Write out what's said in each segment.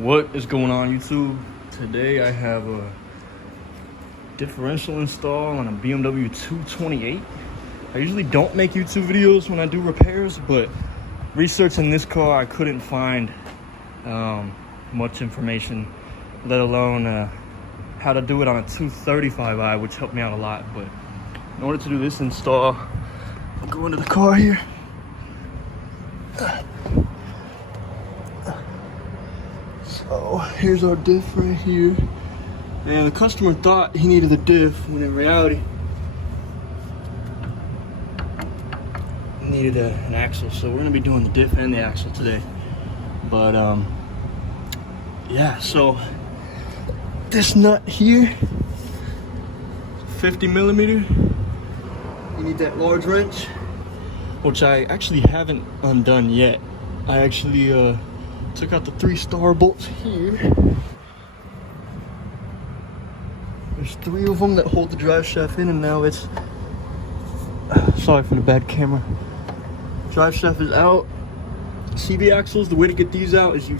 What is going on, YouTube? Today I have a differential install on a BMW 228. I usually don't make YouTube videos when I do repairs, but researching this car I couldn't find much information, let alone how to do it on a 235i, which helped me out a lot. But in order to do this install, I'll go into the car here. So here's our diff right here, and the customer thought he needed the diff when in reality he needed an axle. So we're gonna be doing the diff and the axle today. But yeah, so this nut here, 50 millimeter, you need that large wrench, which I actually haven't undone yet. I actually took out the 3-star bolts here. There's 3 of them that hold the drive shaft in, and now it's sorry for the bad camera. Drive shaft is out. CV axles, the way to get these out is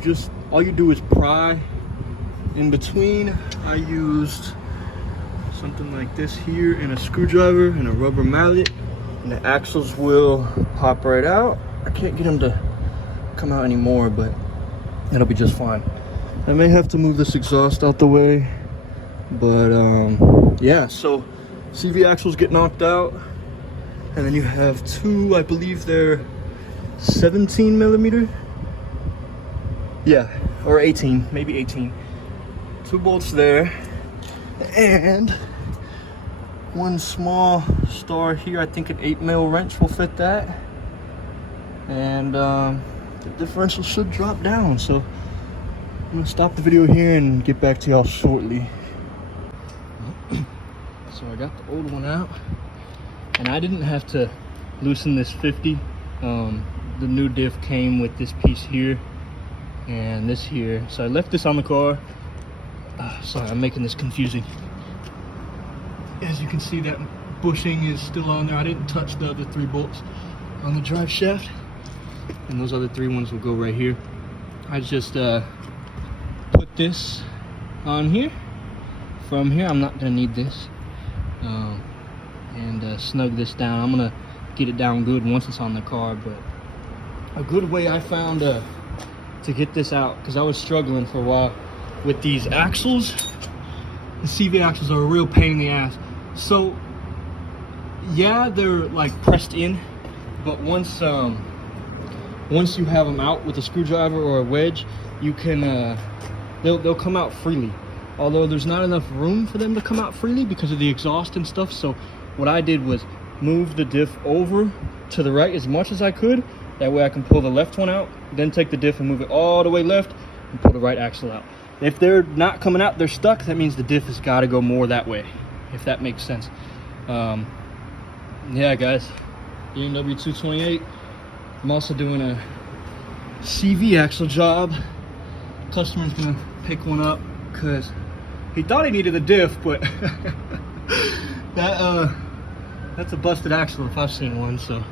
all you do is pry in between. I used something like this here and a screwdriver and a rubber mallet, and the axles will pop right out. I can't get them to come out anymore, but it'll be just fine. I may have to move this exhaust out the way, but yeah, so CV axles get knocked out, and then you have 2, I believe they're 17 millimeter, yeah, or 18, maybe 18. 2 bolts there, and 1 small star here. I think an 8mm wrench will fit that, and the differential should drop down. So I'm gonna stop the video here and get back to y'all shortly. So I got the old one out, and I didn't have to loosen this 50. The new diff came with this piece here and this here, so I left this on the car. Sorry, I'm making this confusing. As you can see, that bushing is still on there. I didn't touch the other 3 bolts on the drive shaft, and those other 3 ones will go right here. I just put this on here. From here, I'm not gonna need this, and snug this down. I'm gonna get it down good once it's on the car. But a good way I found to get this out, because I was struggling for a while with these axles. The CV axles are a real pain in the ass. So yeah, they're like pressed in, but once you have them out with a screwdriver or a wedge, you can they'll come out freely, although there's not enough room for them to come out freely because of the exhaust and stuff. So what I did was move the diff over to the right as much as I could. That way I can pull the left one out, then take the diff and move it all the way left and pull the right axle out. If they're not coming out, they're stuck, that means the diff has got to go more that way, if that makes sense. Yeah guys, BMW 228. I'm also doing a CV axle job. Customer's gonna pick one up because he thought he needed a diff, but that's a busted axle if I've seen one. So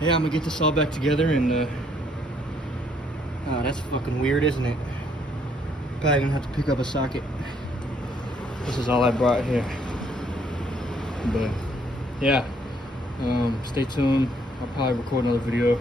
yeah, I'm gonna get this all back together, and oh, that's fucking weird, isn't it? Probably gonna have to pick up a socket. This is all I brought here. But yeah, stay tuned. I'll probably record another video